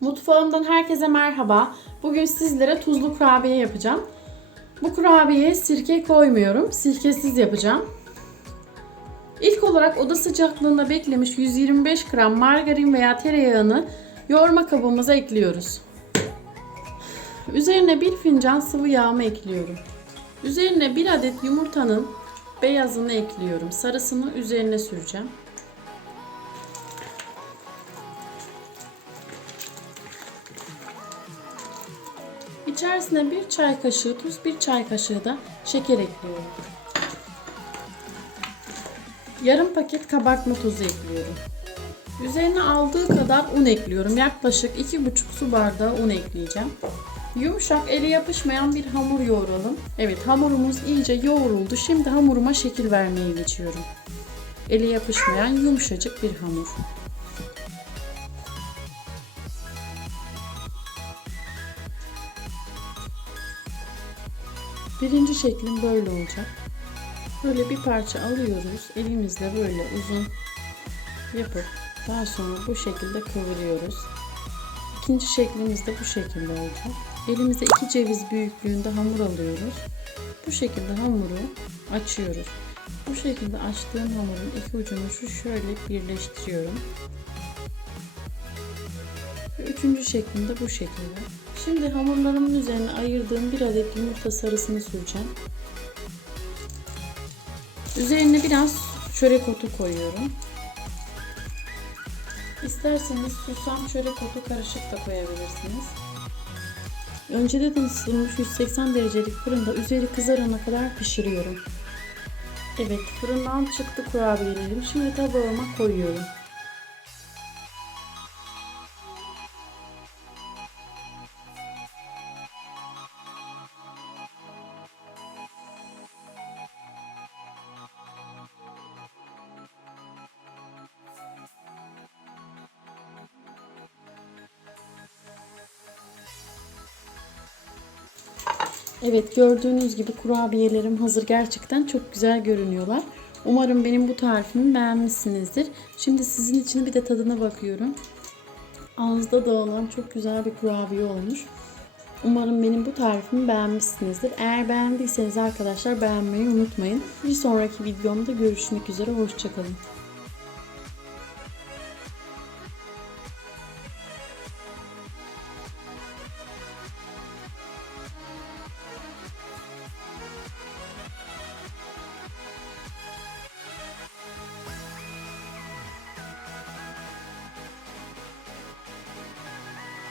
Mutfağımdan herkese merhaba. Bugün sizlere tuzlu kurabiye yapacağım. Bu kurabiyeye sirke koymuyorum. Sirkesiz yapacağım. İlk olarak oda sıcaklığında beklemiş 125 gram margarin veya tereyağını yoğurma kabımıza ekliyoruz. Üzerine bir fincan sıvı yağımı ekliyorum. Üzerine bir adet yumurtanın beyazını ekliyorum. Sarısını üzerine süreceğim. İçerisine bir çay kaşığı tuz, bir çay kaşığı da şeker ekliyorum. Yarım paket kabartma tozu ekliyorum. Üzerine aldığı kadar un ekliyorum. Yaklaşık 2,5 su bardağı un ekleyeceğim. Yumuşak, ele yapışmayan bir hamur yoğuralım. Evet, hamurumuz iyice yoğruldu. Şimdi hamuruma şekil vermeye geçiyorum. Ele yapışmayan yumuşacık bir hamur. Birinci şeklim böyle olacak. Böyle bir parça alıyoruz. Elimizle böyle uzun yapıp daha sonra bu şekilde kıvırıyoruz. İkinci şeklimiz de bu şekilde olacak. Elimize iki ceviz büyüklüğünde hamur alıyoruz. Bu şekilde hamuru açıyoruz. Bu şekilde açtığım hamurun iki ucunu şu şöyle birleştiriyorum. Üçüncü şeklimde bu şekilde. Şimdi hamurlarımın üzerine ayırdığım bir adet yumurta sarısını süreceğim. Üzerine biraz çörek otu koyuyorum. İsterseniz susam, çörek otu karışık da koyabilirsiniz. Önceden ısıtılmış 180 derecelik fırında üzeri kızarana kadar pişiriyorum. Evet, fırından çıktı kurabiyelerim. Şimdi tabağıma koyuyorum. Evet gördüğünüz gibi kurabiyelerim hazır. Gerçekten çok güzel görünüyorlar. Umarım benim bu tarifimi beğenmişsinizdir. Şimdi sizin için bir de tadına bakıyorum. Ağızda dağılan çok güzel bir kurabiye olmuş. Umarım benim bu tarifimi beğenmişsinizdir. Eğer beğendiyseniz arkadaşlar beğenmeyi unutmayın. Bir sonraki videomda görüşmek üzere. Hoşçakalın.